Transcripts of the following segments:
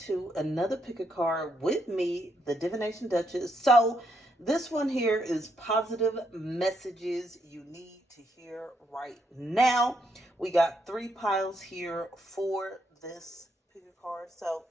to another pick a card with me, the Divination Duchess. So this one here is positive messages you need to hear right now. We got 3 piles here for this pick a card. So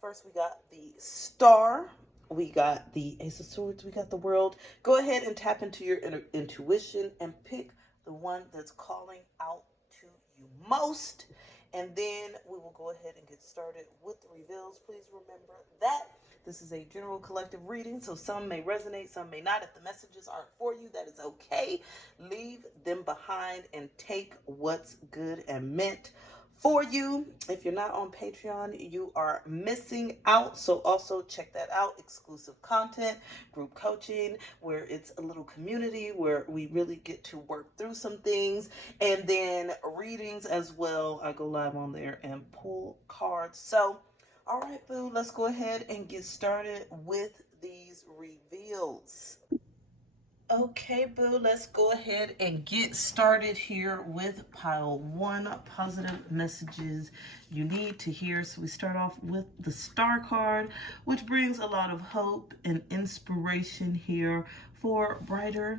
first we got the Star, we got the Ace of Swords, we got the World. Go ahead and tap into your intuition and pick the one that's calling out to you most. And then we will go ahead and get started with the reveals. Please remember that this is a general collective reading, so some may resonate, some may not. If the messages aren't for you, that is okay. Leave them behind and take what's good and meant for you. If you're not on Patreon, you are missing out. So also check that out. Exclusive content, group coaching, where it's a little community where we really get to work through some things. And then readings as well. I go live on there and pull cards. So, all right, boo, let's go ahead and get started with these reveals. Okay, boo, let's go ahead and get started here with pile 1, positive messages you need to hear. So we start off with the Star card, which brings a lot of hope and inspiration here for brighter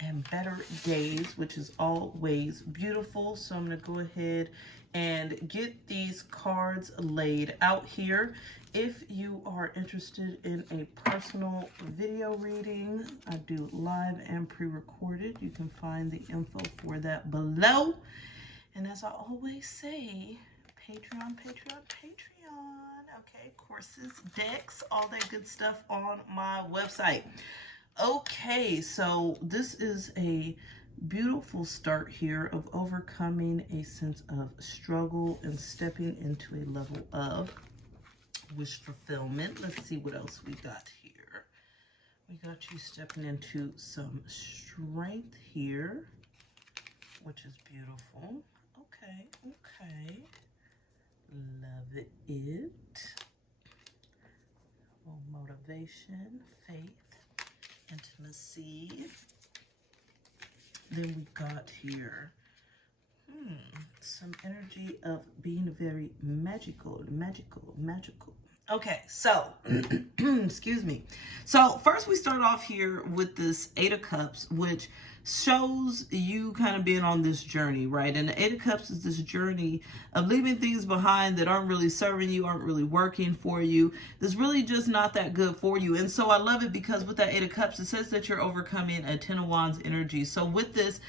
and better days, which is always beautiful. So I'm going to go ahead and get these cards laid out here. If you are interested in a personal video reading, I do live and pre-recorded. You can find the info for that below. And as I always say, Patreon, Patreon, Patreon. Okay, courses, decks, all that good stuff on my website. Okay, so this is a beautiful start here of overcoming a sense of struggle and stepping into a level of wish fulfillment. Let's see what else we got here. We got you stepping into some strength here, which is beautiful. Okay, okay. Love it. Well, motivation, faith, intimacy. Then we got here some energy of being very magical. Okay, so excuse me. So first we start off here with this 8 of Cups, which shows you kind of being on this journey, right? And the 8 of Cups is this journey of leaving things behind that aren't really serving you, aren't really working for you. That's really just not that good for you. And so I love it because with that 8 of Cups, it says that you're overcoming a 10 of Wands energy. So with this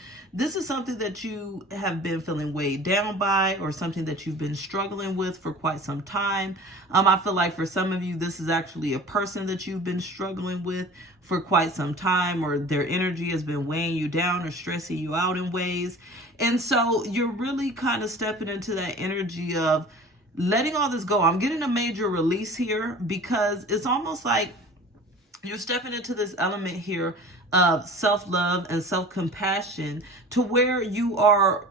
is something that you have been feeling weighed down by, or something that you've been struggling with for quite some time. I feel like for some of you, this is actually a person that you've been struggling with for quite some time, or their energy has been weighing you down or stressing you out in ways. And so you're really kind of stepping into that energy of letting all this go. I'm getting a major release here because it's almost like you're stepping into this element here of self-love and self-compassion, to where you are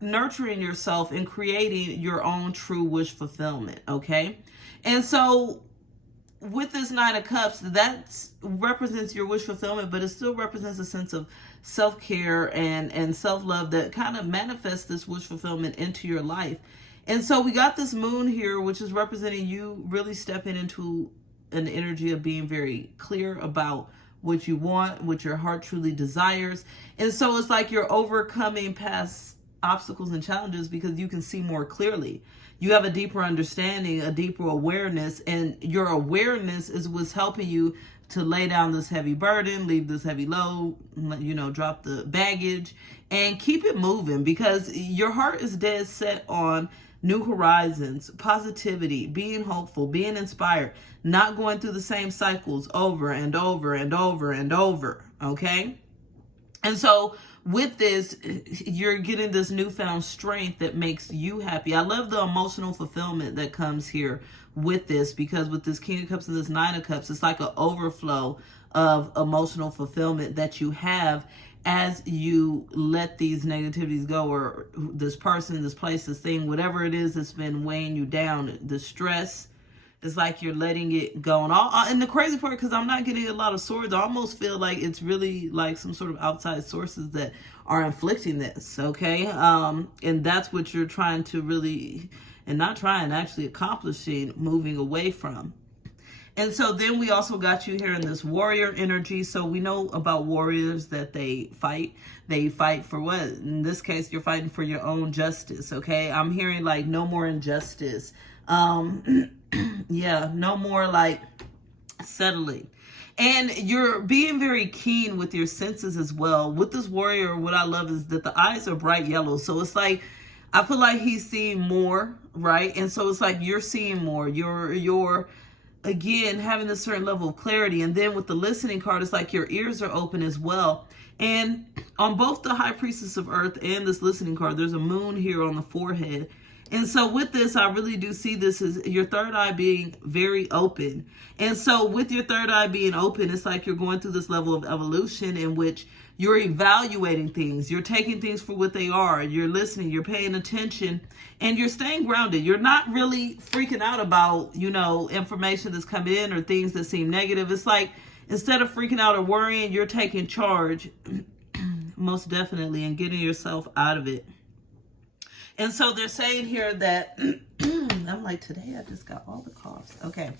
nurturing yourself and creating your own true wish fulfillment, okay? And so with this 9 of Cups, that represents your wish fulfillment, but it still represents a sense of self-care and self-love that kind of manifests this wish fulfillment into your life. And so we got this moon here, which is representing you really stepping into an energy of being very clear about what you want, what your heart truly desires. And so it's like you're overcoming past obstacles and challenges because you can see more clearly. You have a deeper understanding, a deeper awareness, and your awareness is what's helping you to lay down this heavy burden, leave this heavy load, you know, drop the baggage and keep it moving, because your heart is dead set on new horizons, positivity, being hopeful, being inspired, not going through the same cycles over and over and over and over, okay? And so with this, you're getting this newfound strength that makes you happy. I love the emotional fulfillment that comes here with this, because with this King of Cups and this 9 of Cups, it's like an overflow of emotional fulfillment that you have as you let these negativities go, or this person, this place, this thing, whatever it is that's been weighing you down, the stress, it's like you're letting it go. And the crazy part, because I'm not getting a lot of swords, I almost feel like it's really like some sort of outside sources that are inflicting this, okay? And that's what you're trying to really and not trying, actually accomplishing, moving away from. And so then we also got you here in this warrior energy. So we know about warriors that they fight. They fight for what? In this case, you're fighting for your own justice, okay? I'm hearing like no more injustice. Yeah, no more like settling. And you're being very keen with your senses as well. With this warrior, what I love is that the eyes are bright yellow. So it's like, I feel like he's seeing more, right? And so it's like you're seeing more. You're again having a certain level of clarity. And then with the listening card, it's like your ears are open as well. And on both the High Priestess of Earth and this listening card, there's a moon here on the forehead. And so with this, I really do see this as your third eye being very open. And so with your third eye being open, it's like you're going through this level of evolution in which you're evaluating things. You're taking things for what they are. You're listening. You're paying attention. And you're staying grounded. You're not really freaking out about, you know, information that's coming in or things that seem negative. It's like instead of freaking out or worrying, you're taking charge, most definitely, and getting yourself out of it. And so they're saying here that, I'm like, today I just got all the coughs. Okay.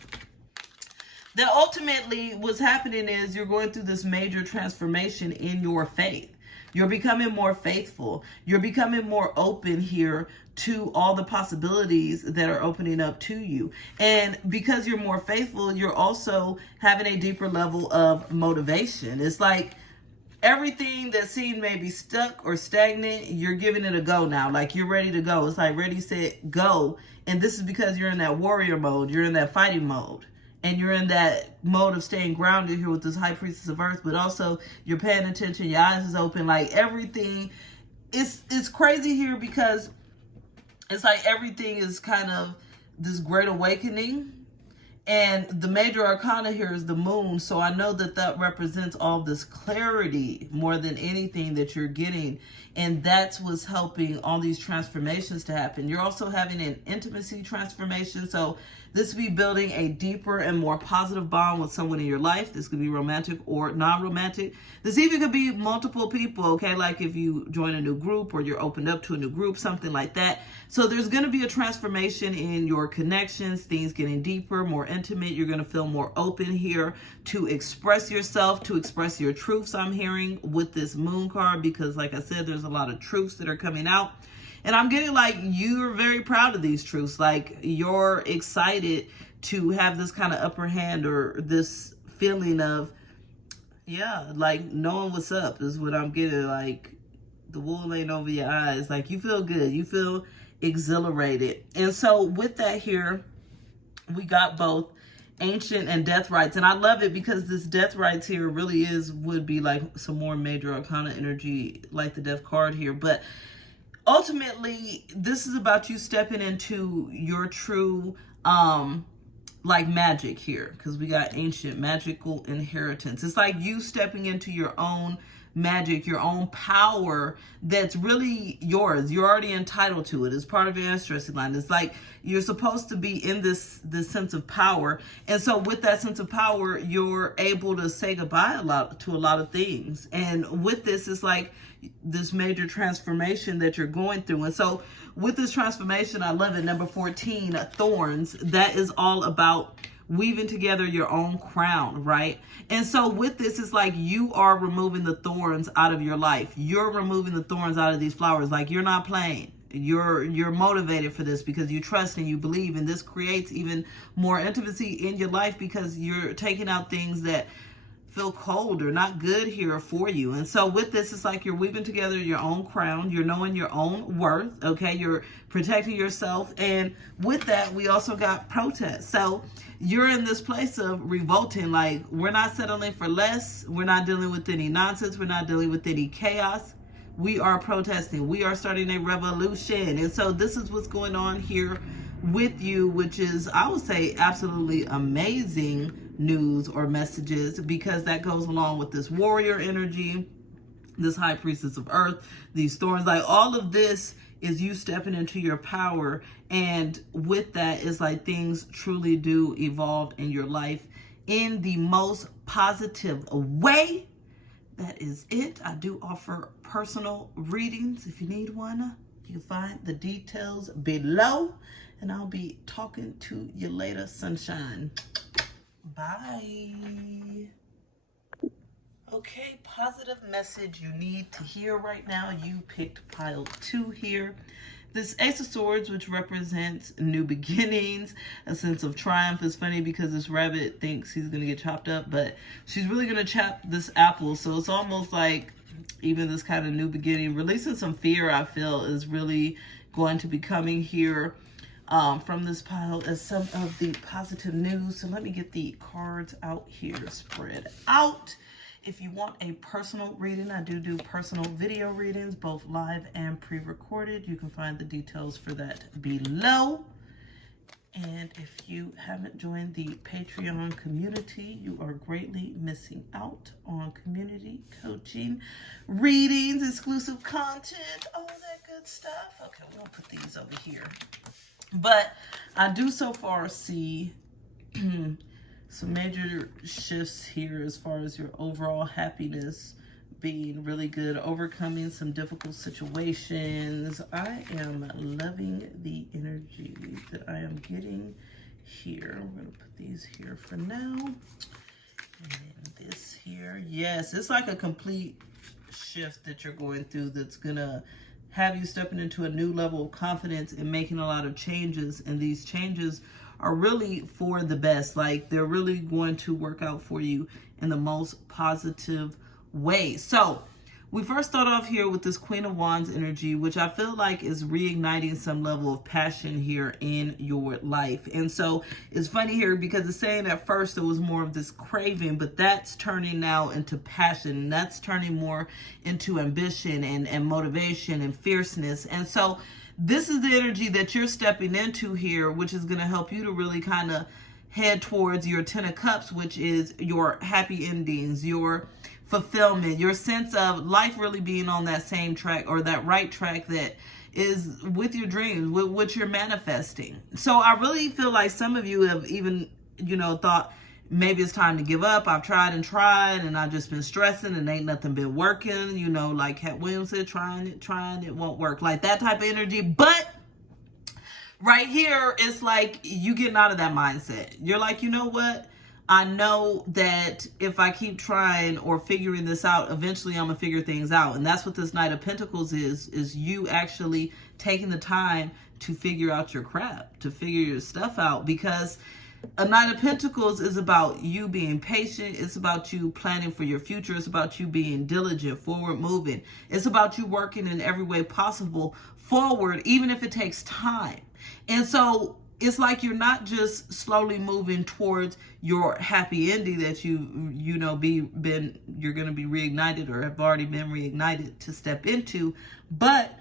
That ultimately what's happening is you're going through this major transformation in your faith. You're becoming more faithful. You're becoming more open here to all the possibilities that are opening up to you. And because you're more faithful, you're also having a deeper level of motivation. It's like everything that seemed maybe stuck or stagnant, you're giving it a go now. Like you're ready to go. It's like ready, set, go. And this is because you're in that warrior mode. You're in that fighting mode. And you're in that mode of staying grounded here with this High Priestess of Earth, but also you're paying attention, your eyes is open, like everything. It's crazy here because it's like everything is kind of this great awakening. And the major arcana here is the moon. So I know that that represents all this clarity more than anything that you're getting. And that's what's helping all these transformations to happen. You're also having an intimacy transformation. So this will be building a deeper and more positive bond with someone in your life. This could be romantic or non-romantic. This even could be multiple people, okay? Like if you join a new group or you're opened up to a new group, something like that. So there's going to be a transformation in your connections, things getting deeper, more intimate. You're going to feel more open here to express yourself, to express your truths, I'm hearing, with this moon card, because like I said, there's a lot of truths that are coming out. And I'm getting like you're very proud of these truths. Like you're excited to have this kind of upper hand or this feeling of, yeah, like knowing what's up is what I'm getting. Like the wool ain't over your eyes. Like you feel good. You feel exhilarated. And so with that here, we got both ancient and death rites. And I love it because this death rites here really would be like some more major arcana energy, like the death card here. But ultimately, this is about you stepping into your true, like magic here, because we got ancient magical inheritance. It's like you stepping into your own magic, your own power that's really yours. You're already entitled to it. It's part of your ancestry line. It's like you're supposed to be in this sense of power. And so with that sense of power, you're able to say goodbye to a lot of things. And with this, it's like this major transformation that you're going through. And so with this transformation, I love it. Number 14, thorns. That is all about weaving together your own crown, right? And so with this, it's like you are removing the thorns out of your life. You're removing the thorns out of these flowers. Like you're not playing. You're motivated for this because you trust and you believe, and this creates even more intimacy in your life because you're taking out things that feel cold or not good here for you. And so with this, it's like you're weaving together your own crown. You're knowing your own worth, okay? You're protecting yourself. And with that, we also got protest. So you're in this place of revolting, like we're not settling for less. We're not dealing with any nonsense. We're not dealing with any chaos. We are protesting. We are starting a revolution. And so this is what's going on here with you, which is, I would say, absolutely amazing news or messages, because that goes along with this warrior energy, this High Priestess of Earth, these thorns. Like all of this is you stepping into your power. And with that, it's like things truly do evolve in your life in the most positive way. That is it. I do offer personal readings. If you need one, you can find the details below. and I'll be talking to you later, sunshine. Bye. Okay, positive message you need to hear right now. You picked pile 2 here. This Ace of Swords, which represents new beginnings, a sense of triumph. Is funny because this rabbit thinks he's going to get chopped up, but she's really going to chop this apple. So it's almost like even this kind of new beginning, releasing some fear, I feel, is really going to be coming here from this pile as some of the positive news. So let me get the cards out here, spread out. If you want a personal reading, I do personal video readings, both live and pre-recorded. You can find the details for that below. And if you haven't joined the Patreon community, you are greatly missing out on community coaching, readings, exclusive content, all that good stuff. Okay, we're gonna put these over here. But I do so far see some major shifts here as far as your overall happiness being really good, overcoming some difficult situations. I am loving the energy that I am getting here. We're going to put these here for now. And then this here. Yes, it's like a complete shift that you're going through that's going to have you stepping into a new level of confidence and making a lot of changes. And these changes are really for the best. Like, they're really going to work out for you in the most positive way. So we first start off here with this Queen of Wands energy, which I feel like is reigniting some level of passion here in your life. And so it's funny here because it's saying at first it was more of this craving, but that's turning now into passion. That's turning more into ambition and motivation and fierceness. And so this is the energy that you're stepping into here, which is going to help you to really kind of head towards your 10 of Cups, which is your happy endings, your fulfillment, your sense of life really being on that same track, or that right track that is with your dreams, with what you're manifesting. So I really feel like some of you have even, thought maybe it's time to give up. I've tried and I've just been stressing and ain't nothing been working. Like Cat Williams said, trying, it won't work. Like that type of energy. But right here, it's like you getting out of that mindset. You're like, you know what? I know that if I keep trying or figuring this out, eventually I'm going to figure things out. And that's what this Knight of Pentacles is you actually taking the time to figure out your crap, to figure your stuff out. Because a Knight of Pentacles is about you being patient. It's about you planning for your future. It's about you being diligent, forward moving. It's about you working in every way possible forward, even if it takes time. And so it's like you're not just slowly moving towards your happy ending that you're going to be reignited or have already been reignited to step into, but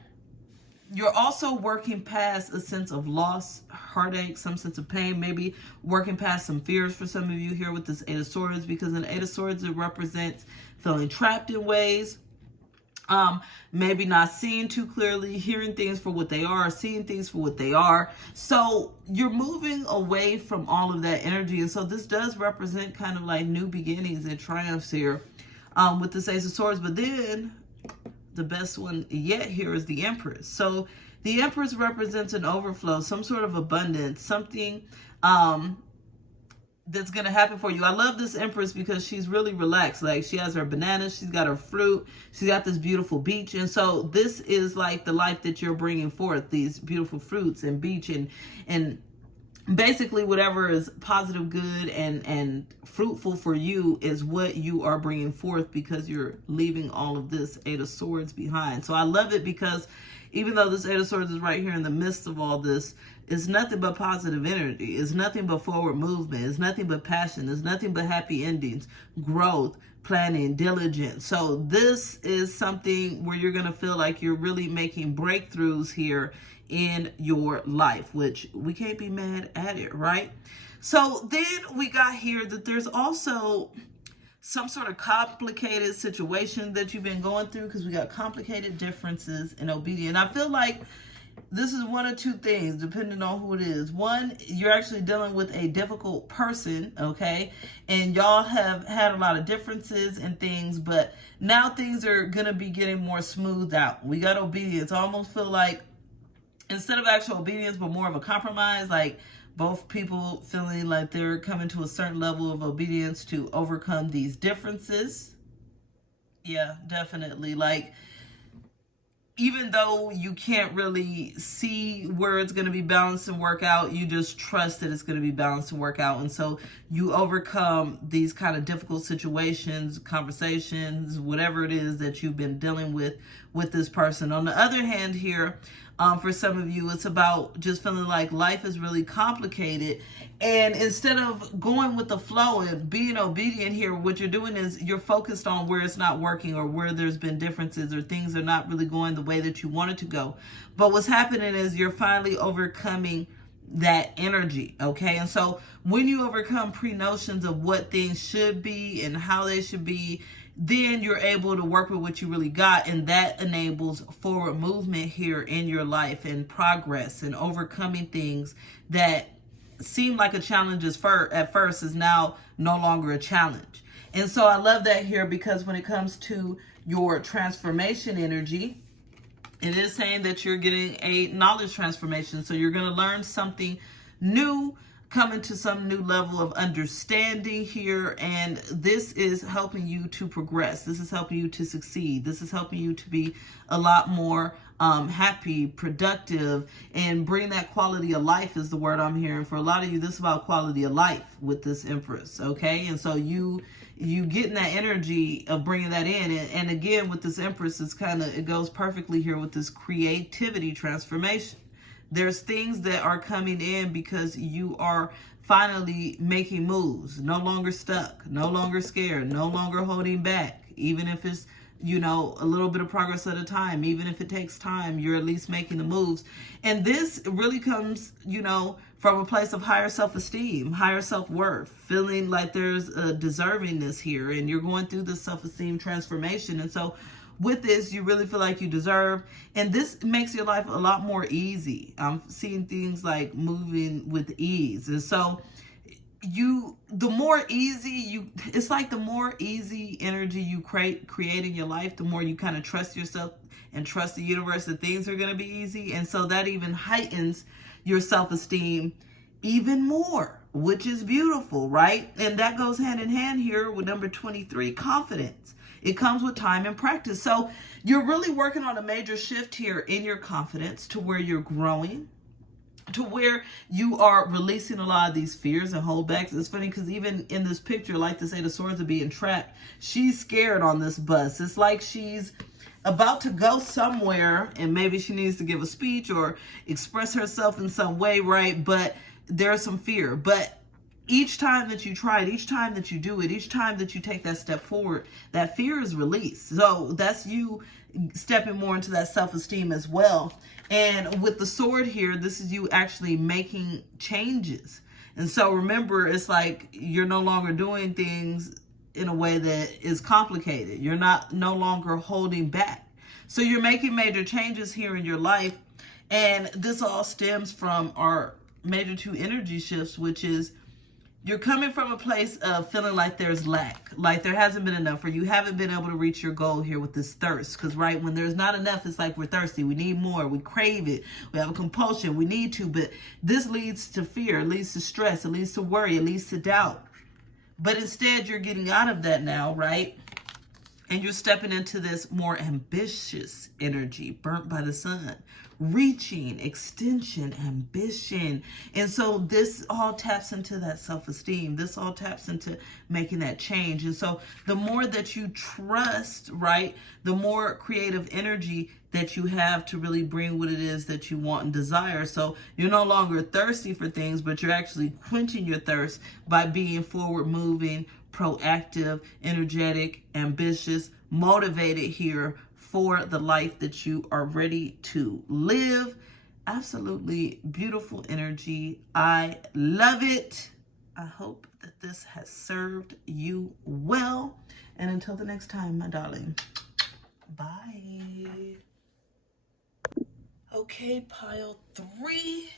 you're also working past a sense of loss, heartache, some sense of pain, maybe working past some fears for some of you here with this Eight of Swords, because in Eight of Swords, it represents feeling trapped in ways, maybe not seeing too clearly, hearing things for what they are, seeing things for what they are. So you're moving away from all of that energy. And so this does represent kind of like new beginnings and triumphs here with this Ace of Swords. But then the best one yet here is the Empress. So the Empress represents an overflow, some sort of abundance, something that's going to happen for you. I love this Empress because she's really relaxed. Like, she has her bananas, she's got her fruit, she's got this beautiful beach. And so this is like the life that you're bringing forth, these beautiful fruits and beach and basically whatever is positive, good, and fruitful for you is what you are bringing forth, because you're leaving all of this Eight of Swords behind. So I love it because even though this Eight of Swords is right here in the midst of all this, it's nothing but positive energy. It's nothing but forward movement. It's nothing but passion. It's nothing but happy endings, growth, planning, diligence. So this is something where you're going to feel like you're really making breakthroughs here in your life, which we can't be mad at it, right? So then we got here that there's also some sort of complicated situation that you've been going through, because we got complicated differences in obedience. I feel like this is one of two things, depending on who it is. One, you're actually dealing with a difficult person, okay? And y'all have had a lot of differences and things, but now things are going to be getting more smoothed out. We got obedience. I almost feel like instead of actual obedience, but more of a compromise, like both people feeling like they're coming to a certain level of obedience to overcome these differences. Yeah, definitely. Like, even though you can't really see where it's going to be balanced and work out, you just trust that it's going to be balanced and work out. And so you overcome these kind of difficult situations, conversations, whatever it is that you've been dealing with this person. On the other hand here, for some of you, it's about just feeling like life is really complicated. And instead of going with the flow and being obedient here, what you're doing is you're focused on where it's not working or where there's been differences or things are not really going the way that you want it to go. But what's happening is you're finally overcoming that energy, okay? And so when you overcome pre-notions of what things should be and how they should be, then you're able to work with what you really got, and that enables forward movement here in your life and progress and overcoming things that seem like a challenge at first is now no longer a challenge. And so I love that here, because when it comes to your transformation energy, it is saying that you're getting a knowledge transformation. So you're going to learn something new, come into some new level of understanding here, and this is helping you to progress. This is helping you to succeed. This is helping you to be a lot more happy, productive, and bring that quality of life is the word I'm hearing. For a lot of you, this is about quality of life with this Empress, okay? And so you getting that energy of bringing that in. And again, with this Empress, it goes perfectly here with this creativity transformation. There's things that are coming in because you are finally making moves, no longer stuck, no longer scared, no longer holding back, even if it's, a little bit of progress at a time, even if it takes time, you're at least making the moves. And this really comes, from a place of higher self-esteem, higher self-worth, feeling like there's a deservingness here, and you're going through this self-esteem transformation. And so with this, you really feel like you deserve, and this makes your life a lot more easy. I'm seeing things like moving with ease. And so the more easy energy you create in your life, the more you kind of trust yourself and trust the universe that things are going to be easy. And so that even heightens your self-esteem even more, which is beautiful, right? And that goes hand in hand here with number 23, confidence. It comes with time and practice. So you're really working on a major shift here in your confidence to where you're growing, to where you are releasing a lot of these fears and holdbacks. It's funny because even in this picture, like the Eight of Swords are being trapped, she's scared on this bus. It's like she's about to go somewhere and maybe she needs to give a speech or express herself in some way, right? But there's some fear. But each time that you try it, each time that you do it, each time that you take that step forward, that fear is released. So that's you stepping more into that self-esteem as well. And with the sword here, this is you actually making changes. And so remember, it's like you're no longer doing things in a way that is complicated. You're no longer holding back. So you're making major changes here in your life. And this all stems from our major 2 energy shifts, which is you're coming from a place of feeling like there's lack, like there hasn't been enough, or you haven't been able to reach your goal here with this thirst. Because, right, when there's not enough, it's like we're thirsty. We need more. We crave it. We have a compulsion. We need to. But this leads to fear. It leads to stress. It leads to worry. It leads to doubt. But instead, you're getting out of that now, right? And you're stepping into this more ambitious energy, burnt by the sun, reaching, extension, ambition. And so this all taps into that self-esteem. This all taps into making that change. And so the more that you trust, right, the more creative energy that you have to really bring what it is that you want and desire. So you're no longer thirsty for things, but you're actually quenching your thirst by being forward moving, proactive, energetic, ambitious, motivated here for the life that you are ready to live. Absolutely beautiful energy. I love it. I hope that this has served you well. And until the next time, my darling, bye. Okay, pile 3.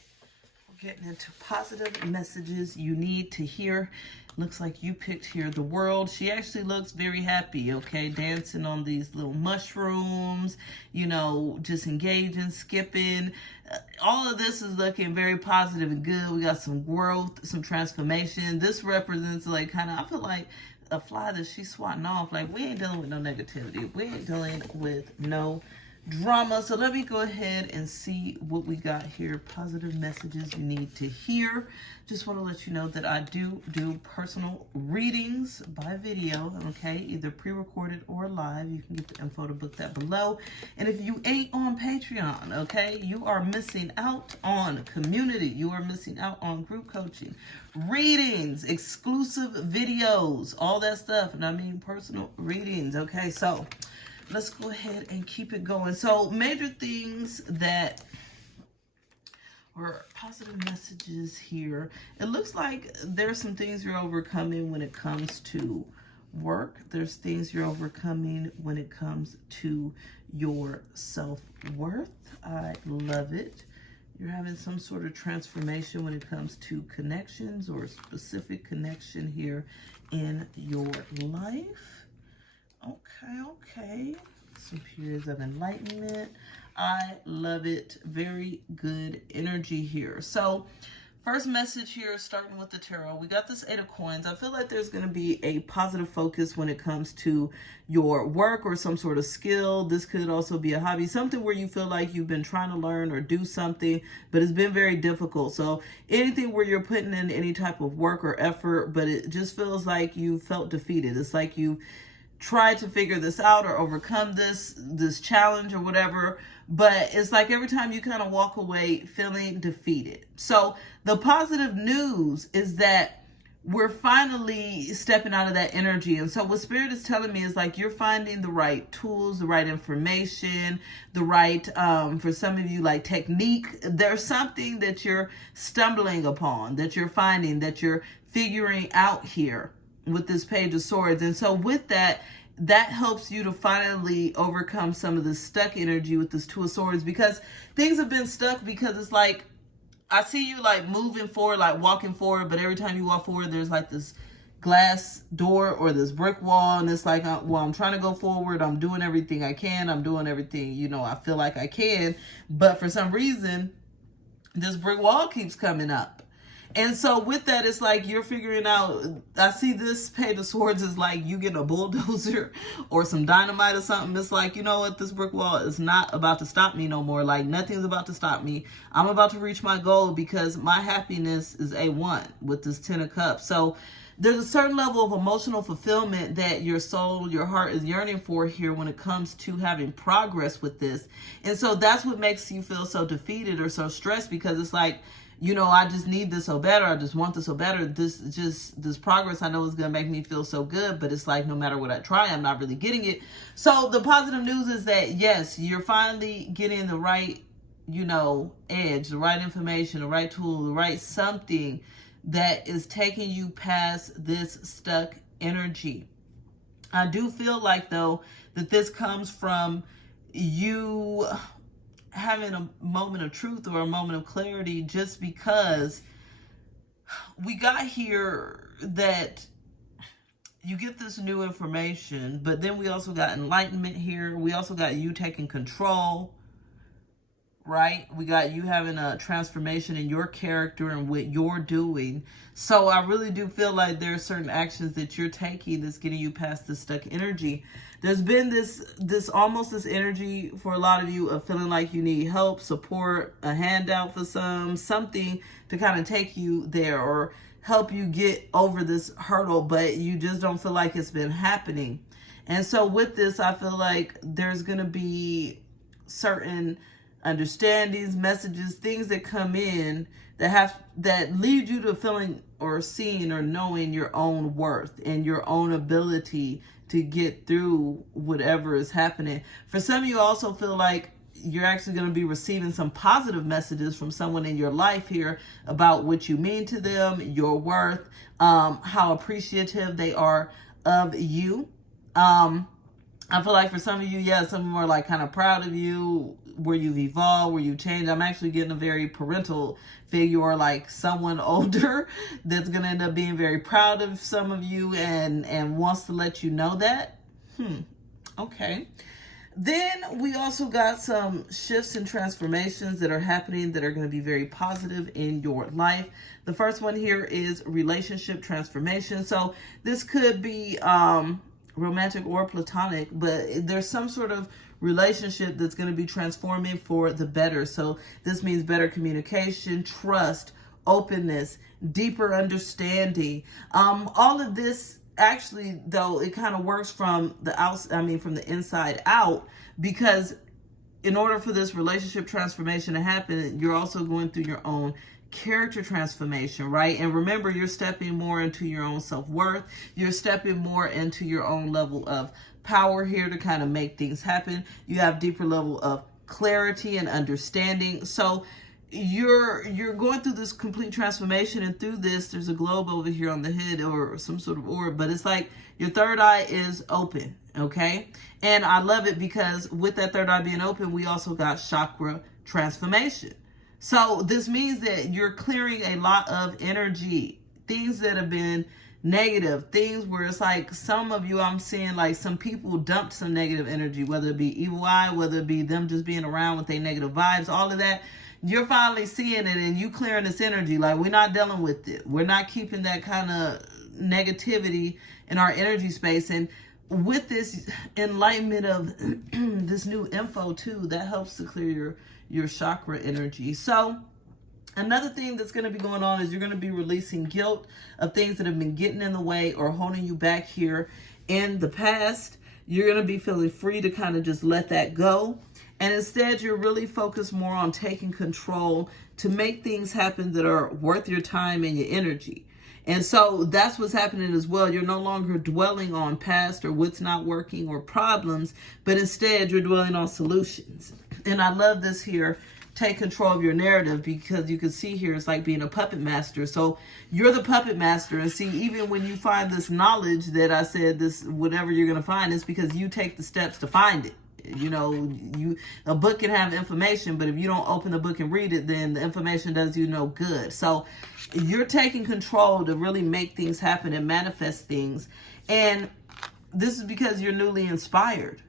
We'll Getting into positive messages you need to hear. Looks like you picked here the world. She actually looks very happy, okay? Dancing on these little mushrooms, you know, just engaging, skipping. All of this is looking very positive and good. We got some growth, some transformation. This represents like kind of, I feel like a fly that she's swatting off. Like, we ain't dealing with no negativity. We ain't dealing with no drama. So let me go ahead and see what we got here. Positive messages you need to hear. Just want to let you know that I do personal readings by video, okay? Either pre-recorded or live. You can get the info to book that below. And if you ain't on Patreon, okay, you are missing out on community. You are missing out on group coaching, readings, exclusive videos, all that stuff. And I mean personal readings, okay? So let's go ahead and keep it going. So major things that are positive messages here. It looks like there's some things you're overcoming when it comes to work. There's things you're overcoming when it comes to your self-worth. I love it. You're having some sort of transformation when it comes to connections or a specific connection here in your life. Okay. Some periods of enlightenment. I love it. Very good energy here. So first message here, starting with the tarot, we got this 8 of coins. I feel like there's going to be a positive focus when it comes to your work or some sort of skill. This could also be a hobby, something where you feel like you've been trying to learn or do something, but it's been very difficult. So anything where you're putting in any type of work or effort, but it just feels like you felt defeated. It's like you tried to figure this out or overcome this challenge or whatever, but it's like every time you kind of walk away feeling defeated. So the positive news is that we're finally stepping out of that energy. And so what Spirit is telling me is like you're finding the right tools, the right information, the right, for some of you, like technique. There's something that you're stumbling upon, that you're finding, that you're figuring out here with this Page of Swords. And so with that helps you to finally overcome some of the stuck energy with this 2 of Swords, because things have been stuck, because it's like I see you like moving forward, like walking forward, but every time you walk forward there's like this glass door or this brick wall, and it's like, well, I'm trying to go forward, I'm doing everything I can, I'm doing everything, you know, I feel like I can, but for some reason this brick wall keeps coming up. And so with that, it's like you're figuring out, I see this Page of Swords is like you getting a bulldozer or some dynamite or something. It's like, you know what, this brick wall is not about to stop me no more. Like nothing's about to stop me. I'm about to reach my goal because my happiness is A1 with this 10 of Cups. So there's a certain level of emotional fulfillment that your soul, your heart is yearning for here when it comes to having progress with this. And so that's what makes you feel so defeated or so stressed, because it's like, you know, I just need this so better. I just want this so better. This progress I know is going to make me feel so good, but it's like no matter what I try, I'm not really getting it. So the positive news is that, yes, you're finally getting the right, you know, edge, the right information, the right tool, the right something that is taking you past this stuck energy. I do feel like, though, that this comes from you having a moment of truth or a moment of clarity, just because we got here that you get this new information, but then we also got enlightenment here. We also got you taking control, right? We got you having a transformation in your character and what you're doing. So I really do feel like there are certain actions that you're taking that's getting you past this stuck energy. There's been this almost this energy for a lot of you of feeling like you need help, support, a handout for something to kind of take you there or help you get over this hurdle, but you just don't feel like it's been happening. And so with this, I feel like there's going to be certain understandings, messages, things that come in that lead you to feeling or seeing or knowing your own worth and your own ability to get through whatever is happening. For some of you, also feel like you're actually going to be receiving some positive messages from someone in your life here about what you mean to them, your worth, how appreciative they are of you. I feel like for some of you, yeah, some of them are like kind of proud of you, where you've evolved, where you've changed. I'm actually getting a very parental figure, or like someone older that's going to end up being very proud of some of you and wants to let you know that. Okay. Then we also got some shifts and transformations that are happening that are going to be very positive in your life. The first one here is relationship transformation. So this could be romantic or platonic, but there's some sort of relationship that's going to be transforming for the better. So this means better communication, trust, openness, deeper understanding. All of this actually, though, it kind of works from the from the inside out, because in order for this relationship transformation to happen, you're also going through your own character transformation, right? And remember, you're stepping more into your own self-worth. You're stepping more into your own level of power here to kind of make things happen. You have deeper level of clarity and understanding. So you're going through this complete transformation, and through this, there's a globe over here on the head or some sort of orb, but it's like your third eye is open, okay? And I love it because with that third eye being open, we also got chakra transformation. So this means that you're clearing a lot of energy, things that have been negative, things where it's like some of you, I'm seeing like some people dumped some negative energy, whether it be evil eye, whether it be them just being around with their negative vibes, all of that. You're finally seeing it and you clearing this energy. Like, we're not dealing with it. We're not keeping that kind of negativity in our energy space. And with this enlightenment of this new info too, that helps to clear your chakra energy. So another thing that's going to be going on is you're going to be releasing guilt of things that have been getting in the way or holding you back here in the past. You're going to be feeling free to kind of just let that go. And instead, you're really focused more on taking control to make things happen that are worth your time and your energy. And so that's what's happening as well. You're no longer dwelling on past or what's not working or problems, but instead you're dwelling on solutions. And I love this here. Take control of your narrative, because you can see here it's like being a puppet master. So you're the puppet master, and see, even when you find this knowledge that I said, this whatever you're going to find, is because you take the steps to find it. You know, a book can have information, but if you don't open the book and read it, then the information does you no good. So you're taking control to really make things happen and manifest things. And this is because you're newly inspired.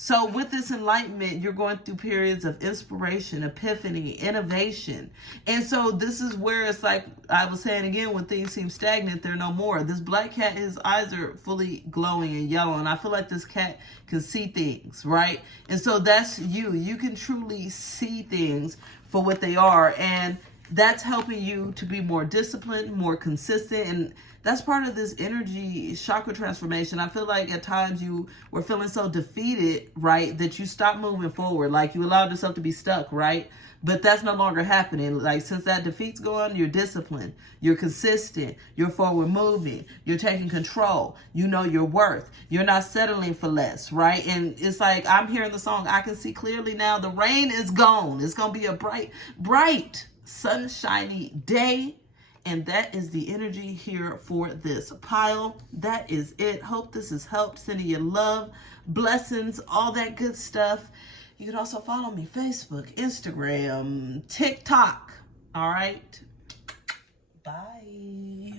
So with this enlightenment, you're going through periods of inspiration, epiphany, innovation. And so this is where it's like I was saying again, when things seem stagnant, they're no more. This black cat, his eyes are fully glowing and yellow. And I feel like this cat can see things, right? And so that's you. You can truly see things for what they are. And that's helping you to be more disciplined, more consistent. And that's part of this energy chakra transformation. I feel like at times you were feeling so defeated, right, that you stopped moving forward. Like, you allowed yourself to be stuck, right? But that's no longer happening. Like, since that defeat's gone, you're disciplined, you're consistent, you're forward moving, you're taking control, you know your worth, you're not settling for less, right? And it's like, I'm hearing the song, I can see clearly now, the rain is gone. It's going to be a bright, sunshiny day. And that is the energy here for this pile. That is it. Hope this has helped. Sending you love, blessings, all that good stuff. You can also follow me, Facebook, Instagram, TikTok. All right. Bye.